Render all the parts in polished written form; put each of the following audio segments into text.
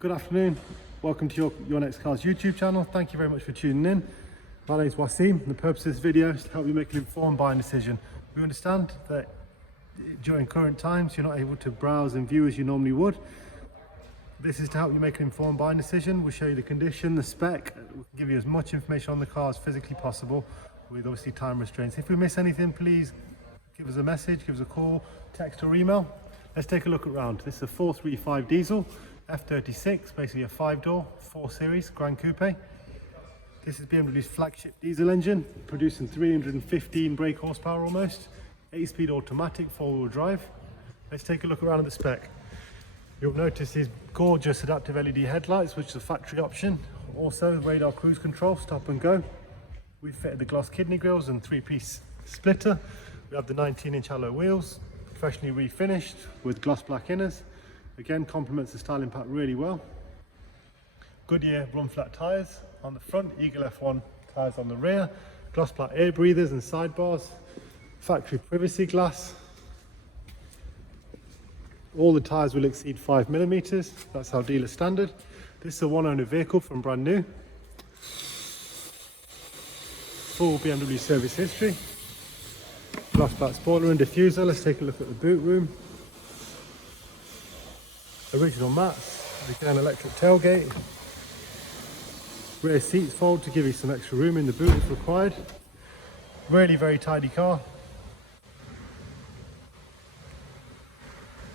Good afternoon, welcome to your Next Cars YouTube channel. Thank you very much for tuning in. My name is Wasim. The purpose of this video is to help you make an informed buying decision. We understand that during current times you're not able to browse and view as you normally would. This is to help you make an informed buying decision. We'll show you the condition, the spec, we'll give you as much information on the car as physically possible with obviously time restraints. If we miss anything, please give us a message, give us a call, text or email. Let's take a look around. This is a 435 diesel F36, basically a 5-door 4 Series Grand Coupe. This is BMW's flagship diesel engine, producing 315 brake horsepower almost, 8-speed automatic 4-wheel drive. Let's take a look around at the spec. You'll notice these gorgeous adaptive LED headlights, which is a factory option. Also radar cruise control, stop and go. We've fitted the gloss kidney grills and 3-piece splitter. We have the 19-inch alloy wheels, professionally refinished with gloss black inners. Again, complements the style impact really well. Goodyear run flat tyres on the front, Eagle F1 tyres on the rear, gloss black air breathers and sidebars, factory privacy glass. All the tyres will exceed 5mm, that's our dealer standard. This is a one-owner vehicle from brand new. Full BMW service history. Gloss black spoiler and diffuser. Let's take a look at the boot room. Original mats, again electric tailgate. Rear seats fold to give you some extra room in the boot if required. Really very tidy car.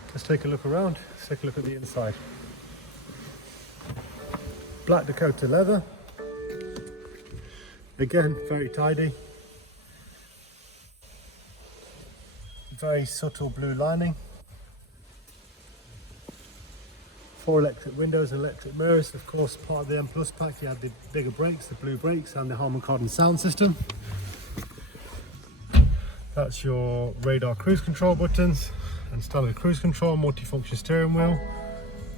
Let's take a look around, let's take a look at the inside. Black Dakota leather. Again, very tidy. Very subtle blue lining. 4 electric windows and electric mirrors. Of course, part of the M Plus pack, you have the bigger brakes, the blue brakes, and the Harman Kardon sound system. That's your radar cruise control buttons and standard cruise control, multifunction steering wheel.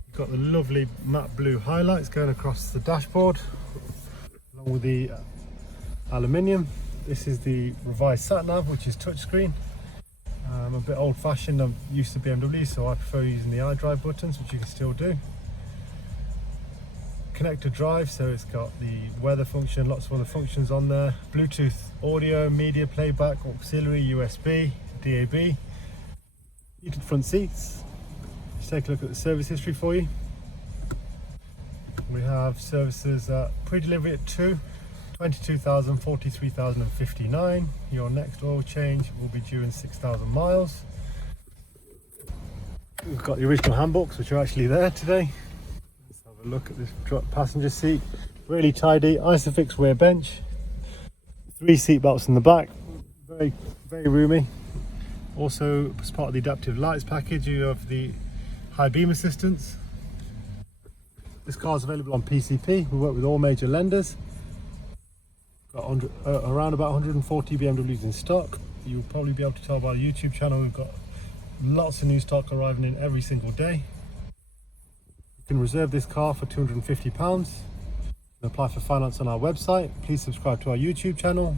You've got the lovely matte blue highlights going across the dashboard, along with the aluminium. This is the revised sat nav, which is touchscreen. I'm a bit old-fashioned. I'm used to BMW, so I prefer using the iDrive buttons, which you can still do. Connected drive, so it's got the weather function, lots of other functions on there. Bluetooth audio, media playback, auxiliary, USB, DAB. Heated front seats. Let's take a look at the service history for you. We have services pre-delivery at 2, 22,000, 43,000 and 59. Your next oil change will be due in 6,000 miles. We've got the original handbooks, which are actually there today. Let's have a look at this passenger seat. Really tidy, Isofix rear bench. 3 seat belts in the back. Very, very roomy. Also, as part of the adaptive lights package, you have the high beam assistance. This car is available on PCP. We work with all major lenders. Got around about 140 BMWs in stock. You'll probably be able to tell by the YouTube channel we've got lots of new stock arriving in every single day. You can reserve this car for £250 and apply for finance on our website. Please subscribe to our YouTube channel.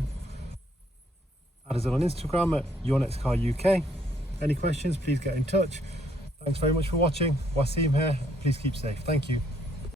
Add us on Instagram at Your Next Car UK. Any questions, please get in touch. Thanks very much for watching. Wasim here. Please keep safe. Thank you.